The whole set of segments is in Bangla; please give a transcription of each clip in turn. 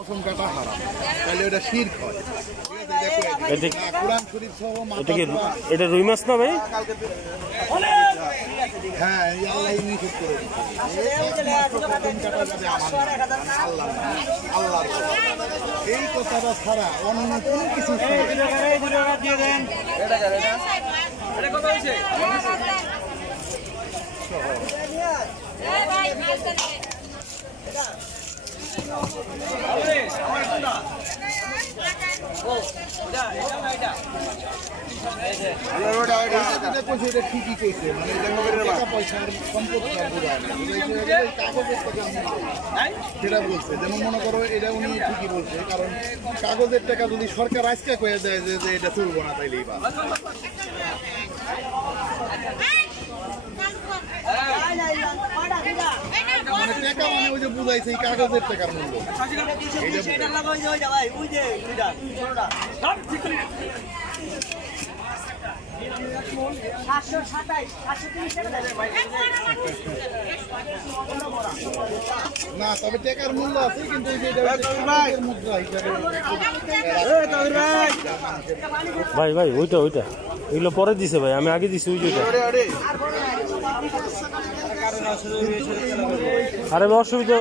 কসম কাটা হারাম, তাহলে ওটা শিরক হয়। কোরআন শরীফ সহ এটা রুই মাছ না ভাই? হ্যাঁ, আল্লাহ নিষেধ করে আল্লাহ এই কথাটা ছাড়া অন্য কোনো কিছু ঠিকই কইছে, মানে টাকা পয়সার সম্পদ সেটা বলছে। যেমন মনে করো এটা উনি ঠিকই বলছে, কারণ কাগজের টাকা যদি সরকার আজকে কয়ে দেয় যে এটা চলবো না, তাইলেই বা মানে টাকা মানে ওই যে বুঝাইছে এই কাগজের টাকার মূল্য। না, তবে টাকার মূল্য আছে, কিন্তু মুদ্রা হিসাবে। ভাই ভাই ওইটা এগুলো পরে দিছে ভাই, আমি আগে দিছি ওইটা। আরে অসুবিধা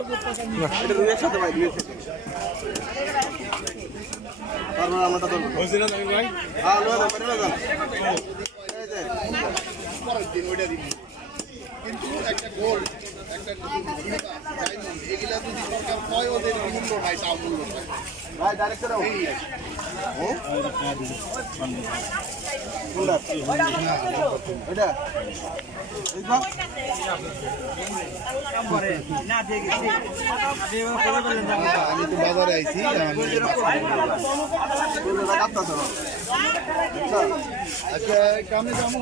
কিন্তু একটা গোল্ড, একটা এগুলা যদি সরকার কয় ওদের মূল্য নাই, তাও মূল্য নাই। আমি তো বাজারে আইছি, আচ্ছা কামে যাবো।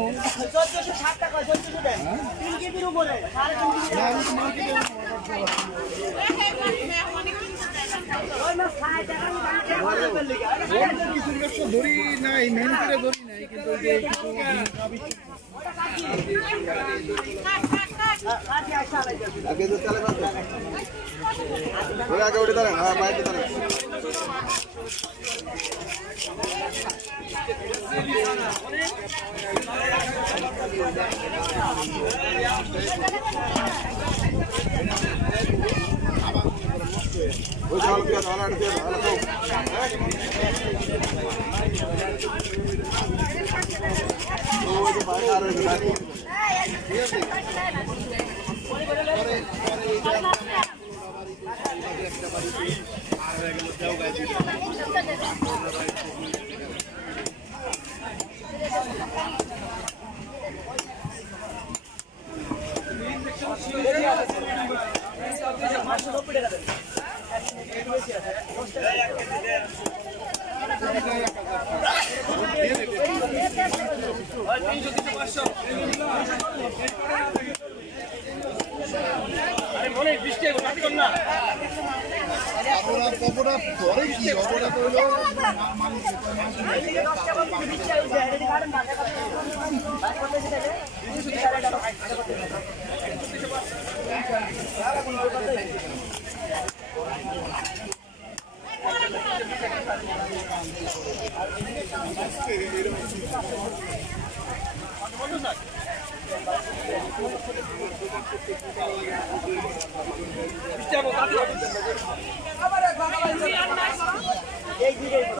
কিছু ব্যবসা ধরি নাই, মেন করে ধরি নাই, কিন্তু